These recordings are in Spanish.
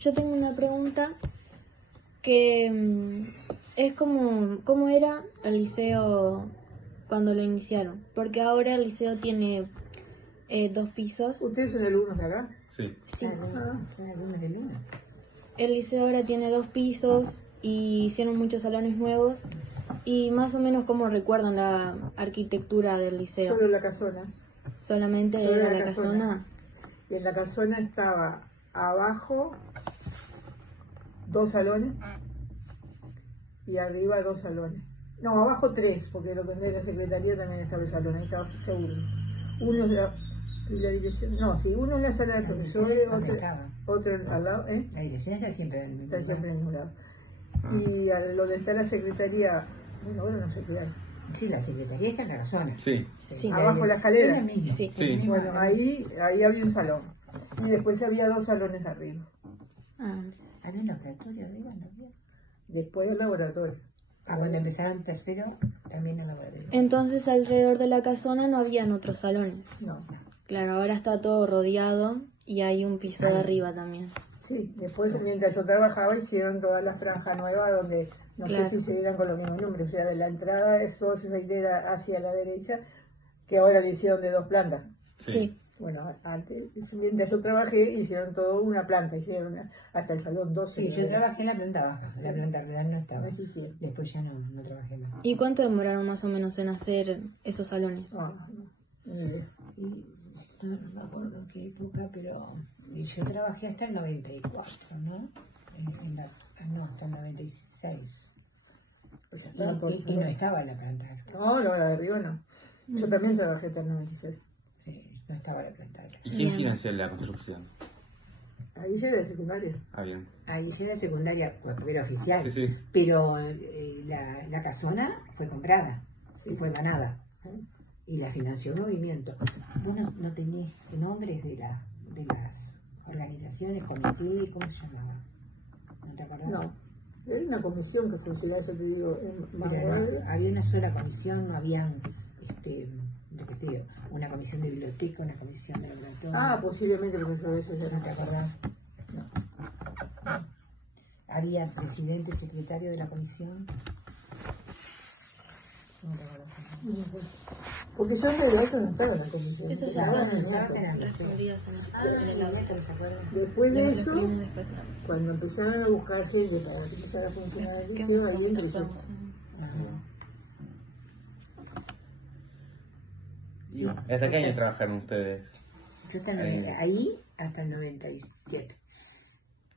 yo tengo una pregunta que es cómo era el liceo cuando lo iniciaron, porque ahora el liceo tiene 2 pisos. ¿Ustedes son alumnos de acá? Sí. Sí. Son alumnos de Luna. El liceo ahora tiene 2 pisos y hicieron muchos salones nuevos. Y más o menos cómo recuerdan la arquitectura del liceo. Solo la casona. Solamente Solo era la la casona. casona. Y en la casona estaba abajo 2 salones y arriba 2 salones. No, abajo 3, porque lo que es la secretaría también estaba el salón, ahí estaba seguro. Uno es la dirección, no, sí, uno es la sala de profesores, otro al lado, La dirección está siempre en el mismo está siempre en lugar. un lado. Y a donde está la secretaría, bueno, ahora no sé qué hay. Sí, la secretaría está en la casona. Sí. Sí. Abajo la escalera. Es la misma. Sí. Sí. Bueno, ahí había un salón. Y después había 2 salones arriba. Ah, Había un laboratorio arriba, ¿no había? Después el laboratorio. Cuando empezaron tercero, también el laboratorio. entonces alrededor de la casona no habían otros salones. No. Claro, ahora está todo rodeado y hay un piso de arriba también. Sí, después mientras yo trabajaba hicieron toda la franja nueva donde no Claro. sé si se dieron con los mismos números, o sea, de la entrada es toda esa hilera hacia la derecha, que ahora le hicieron de 2 plantas. Sí. Bueno, antes, mientras yo trabajé, hicieron todo una planta, hicieron hasta el salón 12. Sí, yo trabajé en la planta baja, la planta real no estaba. No existía. Después ya no trabajé más. ¿Y cuánto demoraron más o menos en hacer esos salones? No, ni idea. Y no me acuerdo en qué época, pero yo trabajé hasta el 94, ¿no? No, hasta el 96. Pues Y estaba por- no estaba la planta alta. No, la de arriba no. Yo también trabajé hasta el 96. No estaba la planta alta. ¿Y quién financió la construcción? Ahí llegué de secundaria. Ah, bien. Ahí yo era secundaria, porque era oficial. Sí, sí. Pero la casona fue comprada y fue ganada. Y la financió el movimiento. ¿Vos no tenés nombres de las organizaciones, comités, cómo se llamaba? ¿No te acordás? No. Era una comisión que funcionaba, eso te digo, en más Pero grande. había una sola comisión, no habían lo que te digo, una comisión de biblioteca, una comisión de laboratorio. Ah, posiblemente, porque yo de eso ya ¿No te acordás? No. Había presidente, secretario de la comisión. No te acordás. Porque yo antes de eso no estaba en la comisión. Estos ya Estaba están en el Estaban neto. referidos en Después de eso, después. cuando empezaron a buscar gente para que empezara a funcionar el liceo, ahí entré yo. Sí. ¿Hasta qué año trabajaron ustedes? Yo también, ahí hasta el 97.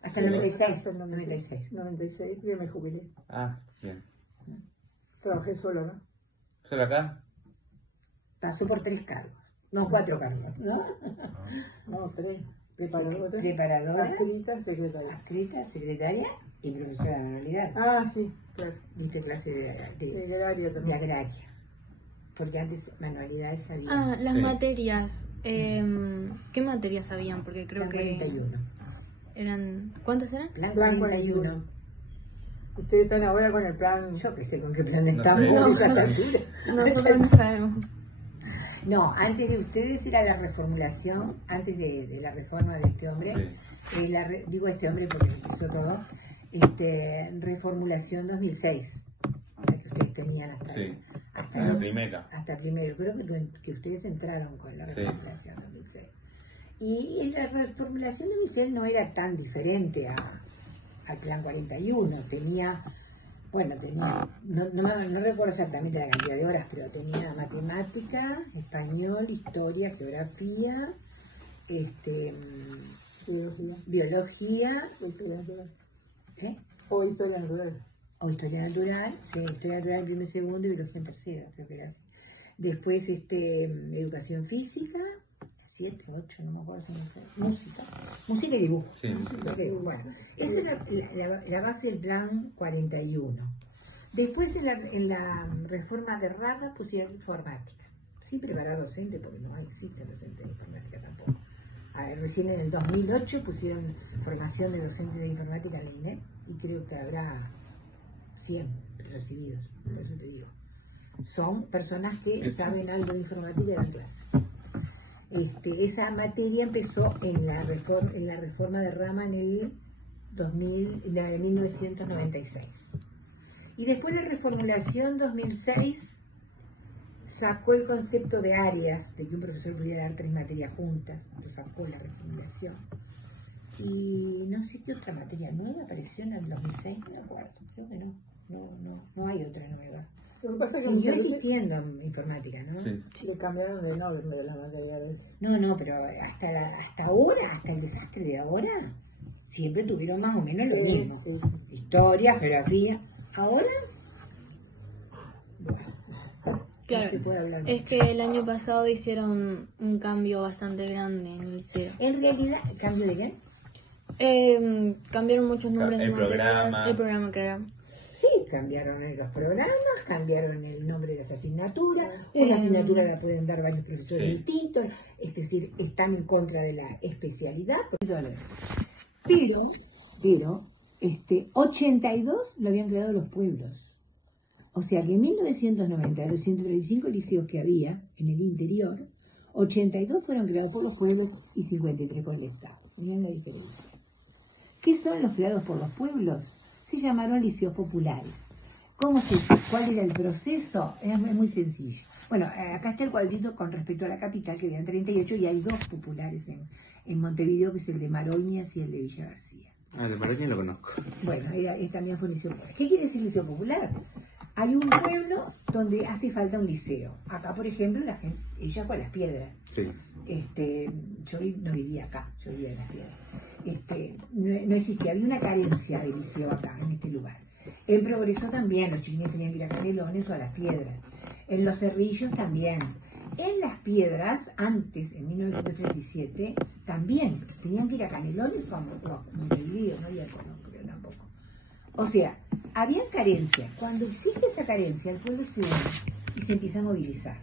Hasta el 96. Hasta el 96. 96, ya me jubilé. Ah, bien. Trabajé solo, ¿no? ¿Solo acá? Pasó por 3 cargos. No, 4 cargos. ¿No? No, 3. Preparadora, Preparadora, adscrita, secretaria. adscrita, secretaria y profesora de manualidad. Ah, sí, claro. Diste clase de Secretaria también. agraria. Porque antes manualidades había. Ah, las Sí. materias. ¿Qué materias habían? Porque creo Plan que 41. eran... ¿Cuántas eran? Plan Plan 41. Ustedes están ahora con el plan. Yo que sé con qué plan No estamos sé. a esa altura. Nosotros no sabemos. No, antes de ustedes era la reformulación, antes de la reforma de este hombre, Sí. digo este hombre porque empezó todo, reformulación 2006, la que ustedes tenían hasta, Sí. hasta, La primera. hasta primero, creo que ustedes entraron con la Sí. reformulación 2006. Y la reformulación 2006 no era tan diferente al plan 41, tenía... Bueno, no recuerdo exactamente la cantidad de horas, pero tenía matemática, español, historia, geografía, biología, ¿eh? O historia natural. O historia natural, sí, historia natural en primer y segundo y biología en tercero, creo que era así. Después educación física, 7, 8, no me acuerdo si no sé, música y dibujo. Sí. Música y dibujo. Bueno, esa es la base del plan 41. Después en la reforma de Rama pusieron informática, sin preparar docente porque no existe docente de informática tampoco. Recién en el 2008 pusieron formación de docentes de informática en la INEP y creo que habrá 100 recibidos, por eso te digo. Son personas que saben algo de informática y dan clase. Esa materia empezó en la reforma de Rama en el de 1996. Y después la reformulación 2006 sacó el concepto de áreas, de que un profesor pudiera dar 3 materias juntas, lo sacó la reformulación. Y no sé qué otra materia nueva apareció en el 2006, no me acuerdo, creo que no hay otra nueva. Lo que pasa es que Siguió muchas veces existiendo informática, ¿no? Sí. le cambiaron de nombre de la materia a veces. No, pero hasta ahora, hasta el desastre de ahora, siempre tuvieron más o menos lo mismo. Sí. Historia, geografía. Ahora, bueno, Claro, no se puede hablar es mucho. que el año pasado hicieron un cambio bastante grande en el liceo. En realidad, ¿cambio de qué? Cambiaron muchos nombres de El materias, programa. el programa, claro. Sí, cambiaron los programas, cambiaron el nombre de las asignaturas. Una asignatura la pueden dar varios profesores Sí. distintos, es decir, están en contra de la especialidad. Pero, 82 lo habían creado los pueblos. O sea que en 1990, de los 135 liceos que había en el interior, 82 fueron creados por los pueblos y 53 por el Estado. Miren la diferencia. ¿Qué son los creados por los pueblos? Se llamaron liceos populares. ¿Cuál era el proceso? Es muy sencillo. Bueno, acá está el cuadrito con respecto a la capital, que habían 38, y hay 2 populares en Montevideo, que es el de Maroñas y el de Villa García. Ah, de Maroña lo conozco. Bueno, también fue un liceo popular. ¿Qué quiere decir liceo popular? Hay un pueblo donde hace falta un liceo. Acá, por ejemplo, la gente, ella con Las Piedras. Sí. Yo no vivía acá, yo vivía en Las Piedras. No existía, había una carencia de liceo acá, en este lugar. En Progreso también, los chiquilines tenían que ir a Canelones o a Las Piedras. En Los Cerrillos también. En Las Piedras, antes, en 1937, también tenían que ir a Canelones o a Montevideo, no había creo tampoco. O sea, había carencia. Cuando existe esa carencia, el pueblo se une y se empieza a movilizar.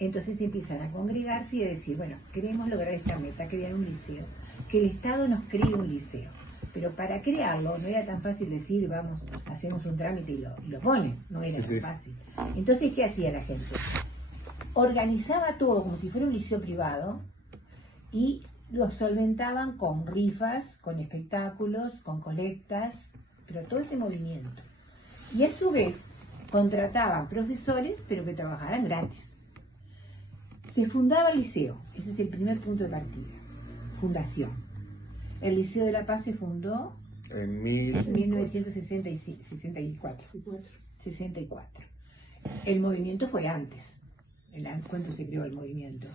Entonces empiezan a congregarse y a decir, bueno, queremos lograr esta meta, crear un liceo, que el Estado nos cree un liceo. Pero para crearlo no era tan fácil decir, vamos, hacemos un trámite y lo ponen, no era tan fácil. Entonces, ¿qué hacía la gente? Organizaba todo como si fuera un liceo privado y lo solventaban con rifas, con espectáculos, con colectas, pero todo ese movimiento. Y a su vez contrataban profesores, pero que trabajaran gratis. Se fundaba el liceo, ese es el primer punto de partida, fundación. El Liceo de La Paz se fundó En en 1964. El movimiento fue antes. ¿Cuánto se creó el movimiento?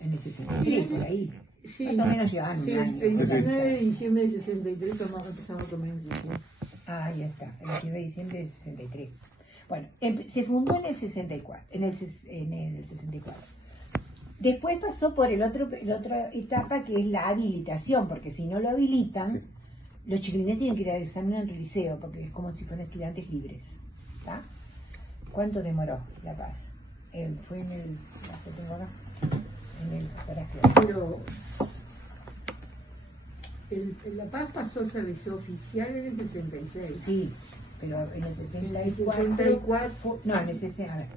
En el 63, por ahí. Sí, Más o menos llevaban sí, un año. el 19 de diciembre de 63 empezamos a tomar inclusión. Ah, ya está, el 19 de diciembre del 63. Bueno, se fundó en el 64, en el 64. Después pasó por la otra etapa, que es la habilitación, porque si no lo habilitan, los chiquilines tienen que ir a examen al liceo, porque es como si fueran estudiantes libres. ¿Está? ¿Cuánto demoró La Paz? Fue en el... ¿Qué tengo acá? Pero La Paz pasó a ser liceo oficial en el 66. Sí, pero en el 64... 64. No, en el 60... A ver,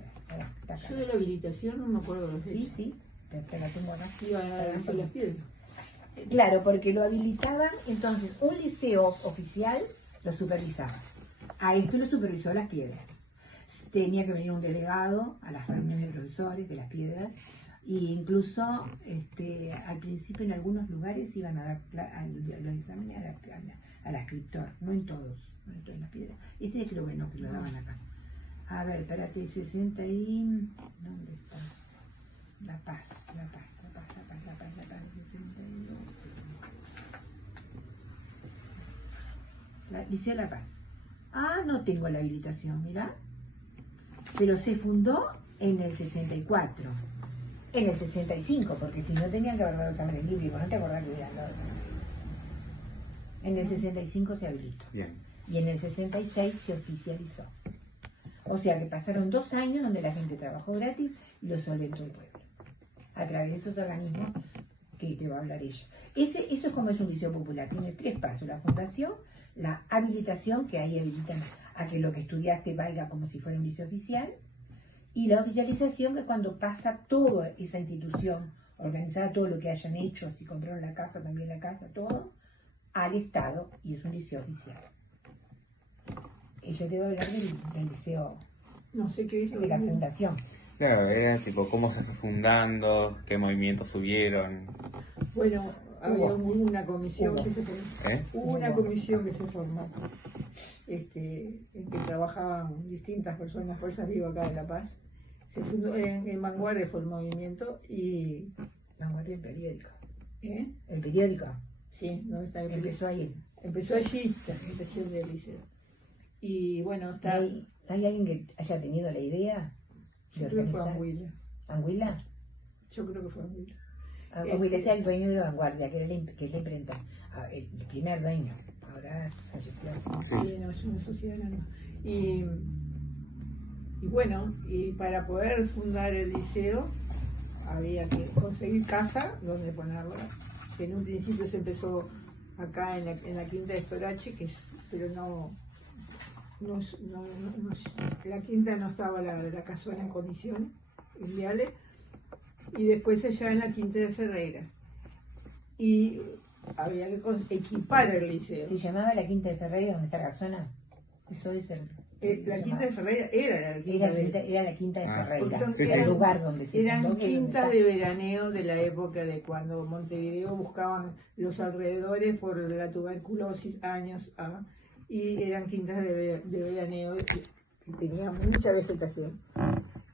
está acá. Yo de la habilitación no me acuerdo de los Sí, hechos. sí, pero te la tengo acá. Iban a lanzar las piedras. Claro, porque lo habilitaban, entonces un liceo oficial lo supervisaba. A esto lo supervisó Las Piedras. Tenía que venir un delegado a las reuniones de profesores de Las Piedras, e incluso al principio en algunos lugares iban a dar los exámenes al escritor, no en todas Las Piedras. Es lo bueno que lo daban acá. A ver, espérate, 60 y... ¿Dónde está? La Paz, 62. Liceo La Paz. Ah, no tengo la habilitación, mira. Pero se fundó en el 64. En el 65, porque si no tenían que haber dado exámenes libres, no te acordás que hubieran dado exámenes libres. En el 65 se habilitó. Bien. Y en el 66 se oficializó. O sea que pasaron 2 años donde la gente trabajó gratis y lo solventó el pueblo. A través de esos organismos que te va a hablar ella. Eso es como es un liceo popular. Tiene 3 pasos. La fundación, la habilitación, que ahí habilitan a que lo que estudiaste valga como si fuera un liceo oficial. Y la oficialización, que es cuando pasa toda esa institución organizada, todo lo que hayan hecho, si compraron la casa, también la casa, todo, al Estado y es un liceo oficial. Y yo debo hablar del liceo, No sé qué es lo de la que- fundación. Claro, era tipo cómo se fue fundando, qué movimientos hubieron. Bueno, había Hubo. una comisión Hubo. que se formó. ¿Eh? Hubo una Hubo. comisión que se formó, en que trabajaban distintas personas, Fuerzas Vivas acá de La Paz. Se fundó en Vanguardia, fue el movimiento, y... Vanguardia del periódico. ¿eh? El periódico Sí, ¿dónde está el empezó ahí. Empezó allí, la presentación del liceo. Y bueno, ¿No está... hay alguien que haya tenido la idea de Yo creo que fue organizar? Anguilla. ¿Anguila? Yo creo que fue Anguilla. Anguila es el dueño de Vanguardia, que es la imprenta. El primer dueño. Ahora falleció. Sí, no, es una sociedad anónima. Y bueno, y para poder fundar el liceo había que conseguir casa donde ponerla. Que en un principio se empezó acá en la quinta de Estorache, pero la quinta no estaba la casona en condiciones ideales, y después allá en la quinta de Ferreira. Y había que equipar el liceo. ¿Se llamaba la Quinta de Ferreira, donde está la zona? Eso es La quinta de Ferreira era la quinta era la Quinta de Ah, Ferreira, porque son- era el lugar donde se eran fundó, que es donde quintas está. de veraneo de la época de cuando Montevideo buscaban los alrededores por la tuberculosis años y eran quintas de veraneo que tenían mucha vegetación.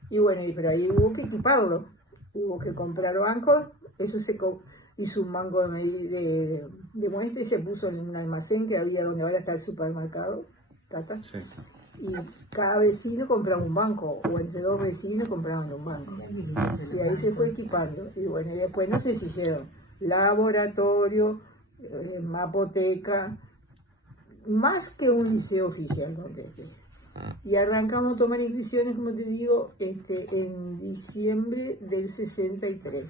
Y bueno, pero ahí hubo que equiparlo, hubo que comprar bancos, eso hizo un banco de muestra y se puso en un almacén que había donde ahora está el supermercado, Tata. Sí. Y cada vecino compraba un banco, o entre dos vecinos compraban un banco. Y ahí se fue equipando. Y bueno, y después no sé si hicieron laboratorio, mapoteca, más que un liceo oficial. Y arrancamos a tomar inscripciones, como te digo, en diciembre del 63.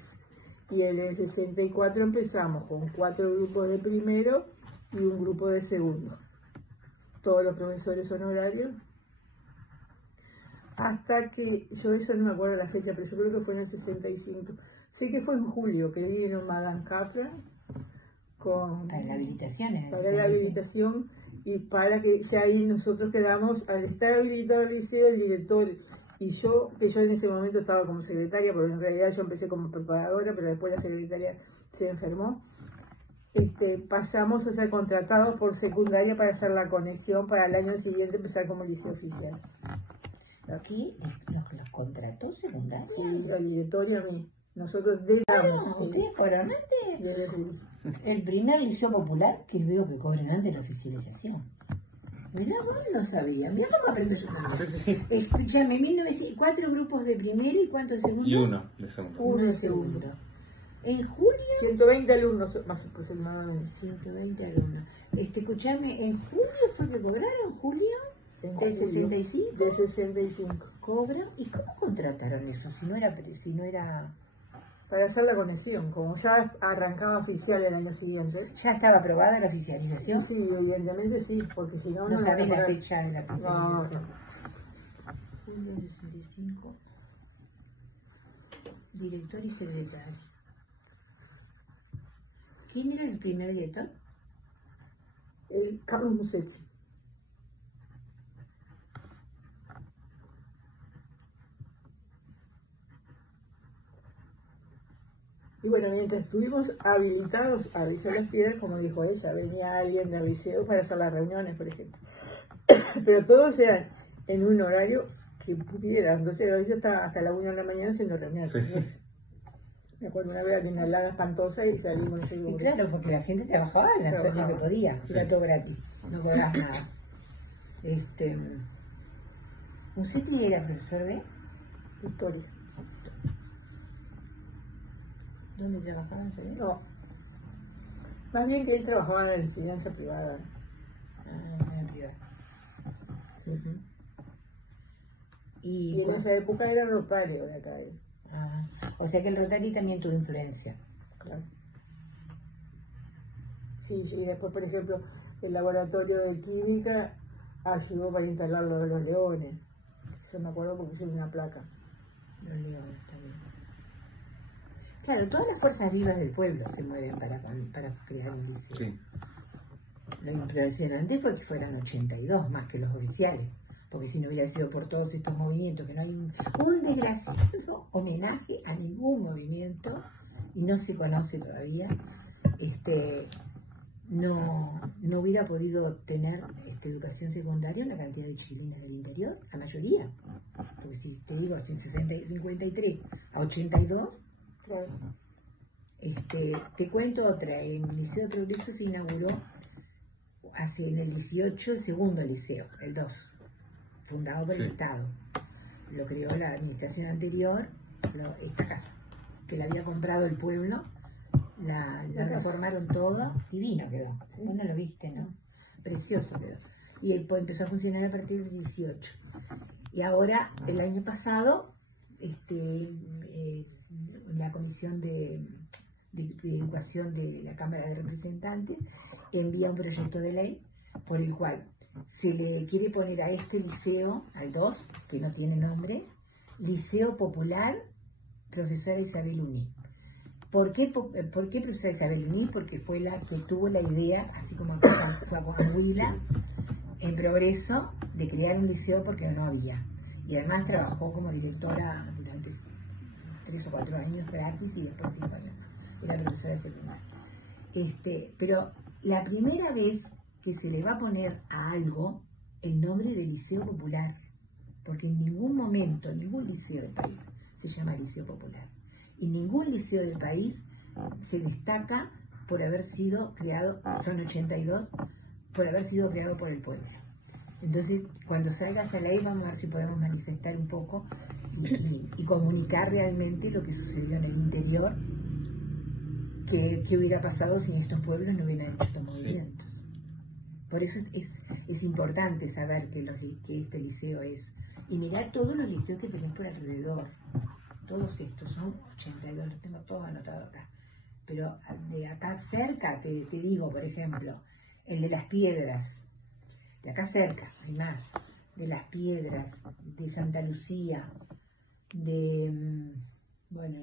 Y en el 64 empezamos con 4 grupos de primero y un grupo de segundo. Todos los profesores honorarios, hasta que, yo eso no me acuerdo la fecha, pero yo creo que fue en el 65. Sé que fue en julio que vino Madame Kaplan Para la habilitación. para la habilitación, y para que ya ahí nosotros quedamos, al estar habilitado el liceo, el director y yo, que yo en ese momento estaba como secretaria, porque en realidad yo empecé como preparadora, pero después la secretaria se enfermó. Pasamos a ser contratados por secundaria para hacer la conexión para el año siguiente empezar como liceo oficial. Aquí los contrató secundaria. Sí, el directorio a mí. Nosotros ¿Ustedes cobran antes? El primer liceo popular que veo que cobran antes la oficialización. Mirá, vos no sabía. Mirá cómo aprendes yo también. Escúchame, 4 grupos de primero y ¿cuántos de segundo? Y uno de segundo. Uno de segundo. En julio, 120 alumnos más aproximadamente. 120 alumnos. Escúchame, ¿en julio fue que cobraron? ¿Julio? En ¿Del julio 65? Del 65. ¿Cobran? ¿Y cómo contrataron eso? Si no era... Para hacer la conexión, como ya arrancaba oficial el año siguiente. ¿Ya estaba aprobada la oficialización? Sí, evidentemente sí, porque si no, No la sabés la van a fecha de la No. oficialización. Julio 65. Director y secretario. ¿Quién era el primer director? Carlos Musetti. Y bueno, mientras estuvimos habilitados a rizar las piedras, como dijo ella, venía alguien del liceo para hacer las reuniones, por ejemplo. Pero todo sea en un horario que pudiera. Entonces, a veces hasta la 1 de la mañana haciendo reuniones. Sí. Me acuerdo una vez había una helada espantosa y salimos Y claro, porque la gente trabajaba en las cosas que Trabajaba. podía. Sí. Era todo gratis. No cobrabas nada. ¿Musetti era profesor de? historia. ¿Dónde trabajaba? ¿Sabés? No. Más bien que él trabajaba en la enseñanza privada. Ah, en privado. Y en esa época era rotario de acá. O sea que el Rotary también tuvo influencia. Claro. Sí, y después, por ejemplo, el laboratorio de química ayudó para instalar lo de los leones. Yo me acuerdo porque hicieron una placa. Los leones también. Claro, todas las fuerzas vivas del pueblo se mueven para crear un liceo. Sí. Lo impresionante fue que fueran 82 más que los oficiales, porque si no hubiera sido por todos estos movimientos, que no hay un desgraciado homenaje a ningún movimiento, y no se conoce todavía, no hubiera podido tener educación secundaria la cantidad de chilenas del interior, la mayoría. Porque si te digo, en 53 a 82, Claro. te cuento otra. En el Liceo de Progreso se inauguró en el 18 el segundo liceo, el 2, fundado por el Estado. Lo creó la administración anterior, esta casa, que la había comprado el pueblo. La reformaron todo, divino quedó. No lo viste, ¿no? Precioso quedó. Y empezó a funcionar a partir del 18. Y ahora, el año pasado, la Comisión de Educación de la Cámara de Representantes envía un proyecto de ley por el cual se le quiere poner a este liceo, al 2, que no tiene nombre, Liceo Popular Profesora Isabel Uní. ¿Por qué profesora Isabel Uní? Porque fue la que tuvo la idea, así como fue con Huila, en Progreso, de crear un liceo porque no había. Y además trabajó como directora durante 3 o 4 años gratis y después 5 años. Era profesora de secundaria. Pero la primera vez que se le va a poner a algo el nombre de Liceo Popular, porque en ningún momento, ningún liceo del país se llama Liceo Popular. Y ningún liceo del país se destaca por haber sido creado, son 82, por haber sido creado por el pueblo. Entonces, cuando salga esa ley, vamos a ver si podemos manifestar un poco y comunicar realmente lo que sucedió en el interior, que hubiera pasado si estos pueblos no hubieran hecho estos movimientos. Por eso es importante saber que este liceo es, y mirar todos los liceos que tenemos por alrededor. Todos estos son 82, los tengo todos anotados acá. Pero de acá cerca, te digo, por ejemplo, el de Las Piedras, de acá cerca, hay más, de Las Piedras, de Santa Lucía, bueno,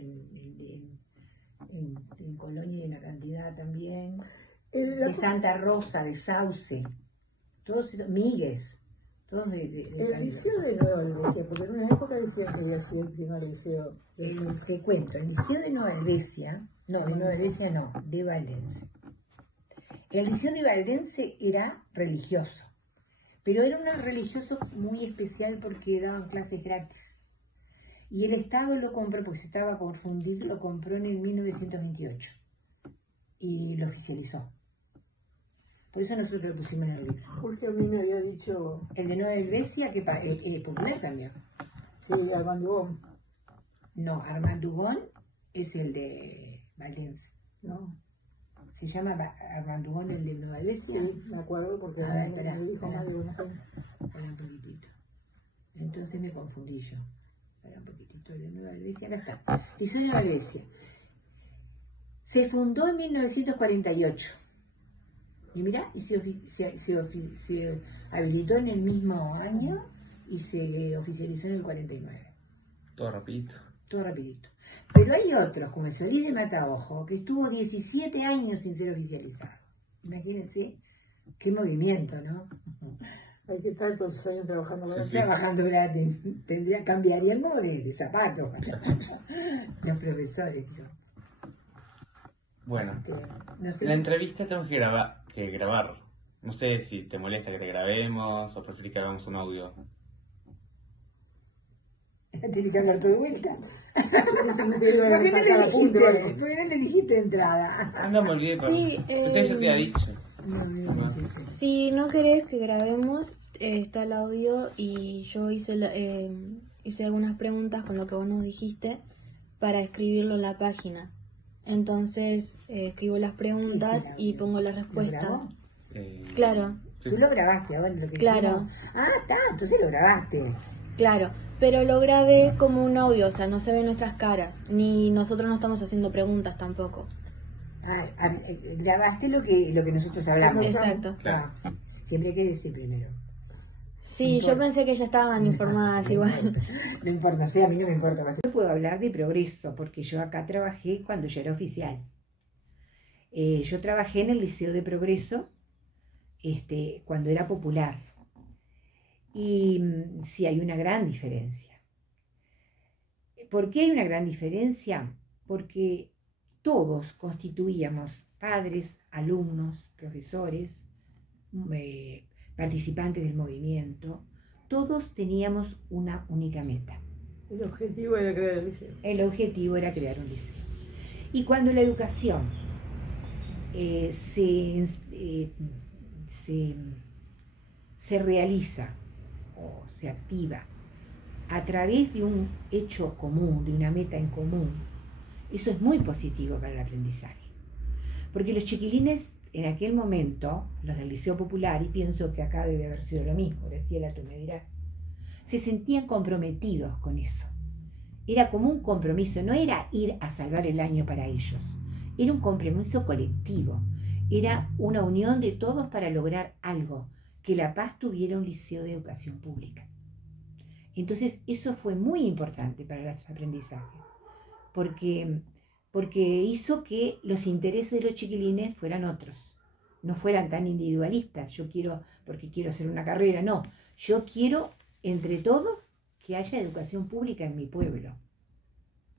en Colonia hay una cantidad también, de Santa Rosa, de Sauce, todos estos, Míguez, todos de El liceo de Nueva Albesia, porque en una época decían que había sido el primer liceo. Te cuento, el liceo de Nueva Albesia, de Valdense. El liceo de Valdense era religioso, pero era un religioso muy especial porque daban clases gratis. Y el Estado lo compró, porque se estaba por fundir, lo compró en el 1928 y lo oficializó. Por eso nosotros lo pusimos en el libro. Porque a mí me había dicho, El de Nueva Helvecia, que es popular también. sí, Armando Bon, No, Armand Dubón es el de Valdense. ¿no? Se llama Armand Dubón el de Nueva Helvecia. Sí, me acuerdo porque A ver, me espera, dijo espera. más de una gente. Espera un poquitito. Entonces me confundí yo. Espera un poquitito, el de Nueva Helvecia, acá está. Liceo de Nueva Helvecia. Se fundó en 1948. Y mirá, y se habilitó en el mismo año y se oficializó en el 49. Todo rapidito. Todo rapidito. Pero hay otros, como el Solís de Mataojo, que estuvo 17 años sin ser oficializado. Imagínense qué movimiento, ¿no? Hay que estar todos los años trabajando con Sí, eso. sí. Trabajando gratis. Cambiaría el modo de zapatos. Los profesores, ¿no? Bueno, No sé. la entrevista tenemos que grabar. No sé si te molesta que te grabemos o preferís que hagamos un audio. Tiene que hablar todo de vuelta. Eso no te iba a ¿Por qué no sacar le a punto dijiste? algo. ¿Por qué no le dijiste entrada? Ah, no me olvidé, perdón. Sí, Pensé que yo te había dicho. No. Si no querés que grabemos, está el audio y yo hice algunas preguntas con lo que vos nos dijiste para escribirlo en la página. Entonces escribo las preguntas y pongo las respuestas. grabó? Claro, Sí. Tú lo grabaste ahora lo que Claro. hicimos. Ah, está, entonces lo grabaste. claro. Pero lo grabé como un audio, o sea, no se ven nuestras caras. Ni nosotros no estamos haciendo preguntas tampoco. Grabaste lo que nosotros hablamos. Exacto. Claro. Siempre hay que decir primero. Sí, yo pensé que ya estaban informadas igual. No importa, sí, a mí no me importa. Yo puedo hablar de Progreso, porque yo acá trabajé cuando yo era oficial. Yo trabajé en el Liceo de Progreso cuando era popular. Y sí hay una gran diferencia. ¿Por qué hay una gran diferencia? Porque todos constituíamos padres, alumnos, profesores, participantes del movimiento, todos teníamos una única meta. El objetivo era crear el liceo. El objetivo era crear un liceo. Y cuando la educación se realiza o se activa a través de un hecho común, de una meta en común, eso es muy positivo para el aprendizaje. Porque los chiquilines en aquel momento, los del Liceo Popular, y pienso que acá debe haber sido lo mismo, Graciela, tú me dirás, se sentían comprometidos con eso. Era como un compromiso, no era ir a salvar el año para ellos, era un compromiso colectivo, era una unión de todos para lograr algo, que La Paz tuviera un liceo de educación pública. Entonces eso fue muy importante para los aprendizajes, porque hizo que los intereses de los chiquilines fueran otros, no fueran tan individualistas, yo quiero porque quiero hacer una carrera, no, yo quiero entre todos que haya educación pública en mi pueblo.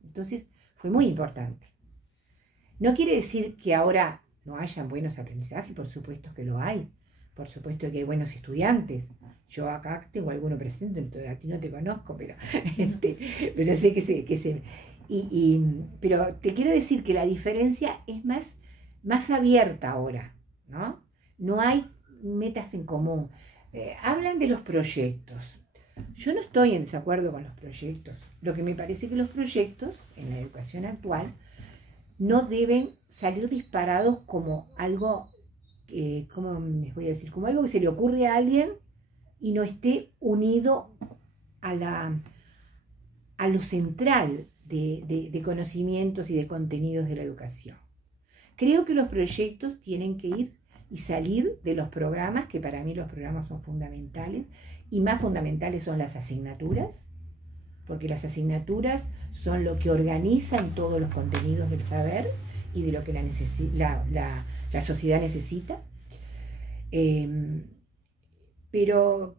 Entonces fue muy importante. No quiere decir que ahora no hayan buenos aprendizajes, por supuesto que lo hay, por supuesto que hay buenos estudiantes. Yo acá tengo alguno presente, a ti no te conozco, pero sé que se pero te quiero decir que la diferencia es más abierta ahora, ¿no? No hay metas en común. Hablan de los proyectos. Yo no estoy en desacuerdo con los proyectos. Lo que me parece que los proyectos en la educación actual no deben salir disparados como algo, ¿cómo les voy a decir? Como algo que se le ocurre a alguien y no esté unido a lo central de conocimientos y de contenidos de la educación. Creo que los proyectos tienen que ir y salir de los programas, que para mí los programas son fundamentales, y más fundamentales son las asignaturas, porque las asignaturas son lo que organizan todos los contenidos del saber y de lo que la sociedad necesita. Pero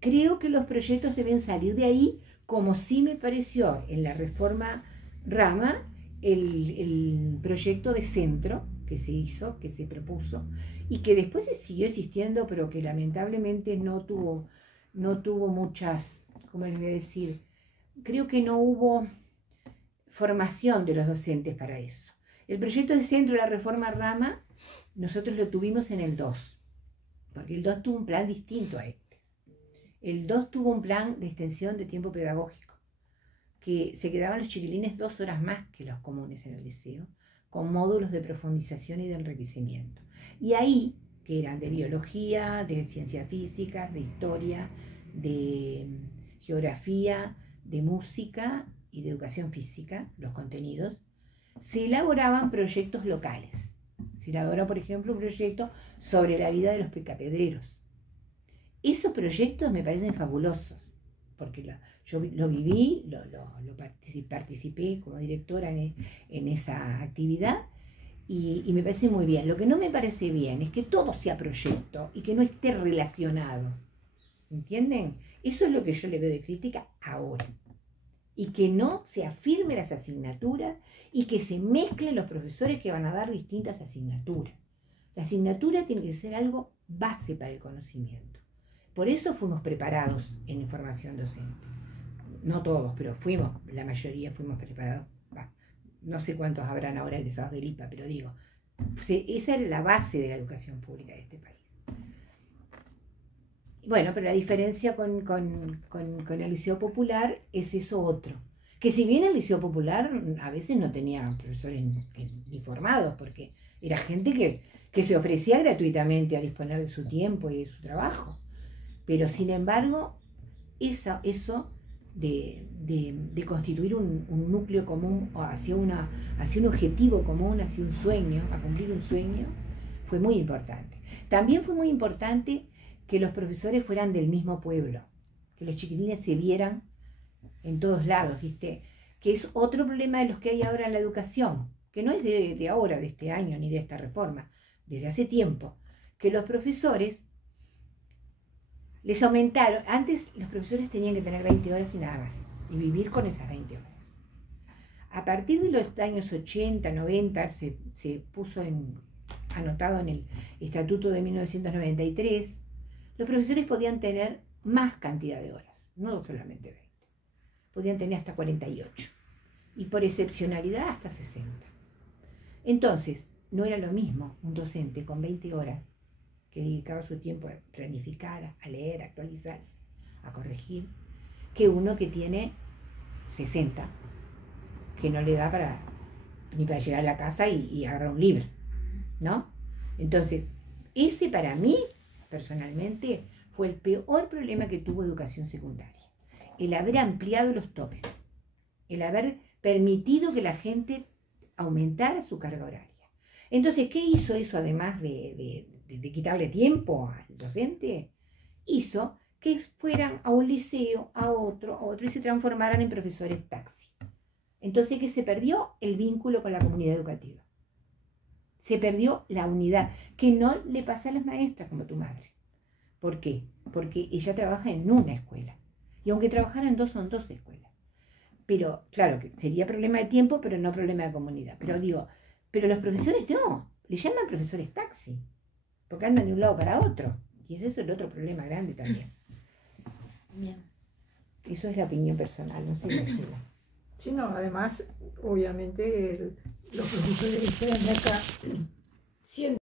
creo que los proyectos deben salir de ahí, como sí me pareció en la reforma Rama el proyecto de centro que se hizo, que se propuso, y que después se siguió existiendo, pero que lamentablemente no tuvo muchas, ¿cómo les voy a decir? Creo que no hubo formación de los docentes para eso. El proyecto de centro de la reforma Rama, nosotros lo tuvimos en el 2, porque el 2 tuvo un plan distinto a este. El 2 tuvo un plan de extensión de tiempo pedagógico, que se quedaban los chiquilines 2 horas más que los comunes en el liceo, con módulos de profundización y de enriquecimiento. Y ahí, que eran de biología, de ciencias físicas, de historia, de geografía, de música y de educación física, los contenidos, se elaboraban proyectos locales. Se elaboró, por ejemplo, un proyecto sobre la vida de los picapedreros. Esos proyectos me parecen fabulosos, porque yo lo viví, participé como directora en esa actividad y me parece muy bien. Lo que no me parece bien es que todo sea proyecto y que no esté relacionado. ¿Entienden? Eso es lo que yo le veo de crítica ahora. Y que no se afirme las asignaturas y que se mezclen los profesores que van a dar distintas asignaturas. La asignatura tiene que ser algo base para el conocimiento. Por eso fuimos preparados en formación docente. No todos, pero la mayoría fuimos preparados. No sé cuántos habrán ahora egresados del IPA, pero digo, esa es la base de la educación pública de este país. Bueno, pero la diferencia con el Liceo Popular es eso otro. Que si bien el Liceo Popular a veces no tenía profesores ni formados, porque era gente que se ofrecía gratuitamente a disponer de su tiempo y de su trabajo. Pero sin embargo, eso de constituir un núcleo común hacia un objetivo común, hacia un sueño, a cumplir un sueño, fue muy importante. También fue muy importante que los profesores fueran del mismo pueblo, que los chiquilines se vieran en todos lados, ¿viste? Que es otro problema de los que hay ahora en la educación, que no es de ahora, de este año, ni de esta reforma, desde hace tiempo, que los profesores les aumentaron. Antes los profesores tenían que tener 20 horas y nada más, y vivir con esas 20 horas. A partir de los años 80, 90, se puso anotado en el Estatuto de 1993, los profesores podían tener más cantidad de horas, no solamente 20. Podían tener hasta 48. Y por excepcionalidad hasta 60. Entonces, no era lo mismo un docente con 20 horas que dedicaba su tiempo a planificar, a leer, a actualizarse, a corregir, que uno que tiene 60, que no le da ni para llegar a la casa y agarrar un libro, ¿no? Entonces, ese para mí, personalmente, fue el peor problema que tuvo educación secundaria. El haber ampliado los topes, el haber permitido que la gente aumentara su carga horaria. Entonces, ¿qué hizo eso además de quitarle tiempo al docente? Hizo que fueran a un liceo, a otro, y se transformaran en profesores taxi. Entonces, ¿qué se perdió? El vínculo con la comunidad educativa. Se perdió la unidad, que no le pasa a las maestras como tu madre. ¿Por qué? Porque ella trabaja en una escuela. Y aunque trabajara en dos, son dos escuelas. Pero, claro, que sería problema de tiempo, pero no problema de comunidad. Pero los profesores no, le llaman profesores taxi, porque andan de un lado para otro. Y ese es el otro problema grande también. Bien. Eso es la opinión personal, no sé qué decirlo. Sí, no, además, obviamente, los profesores que están acá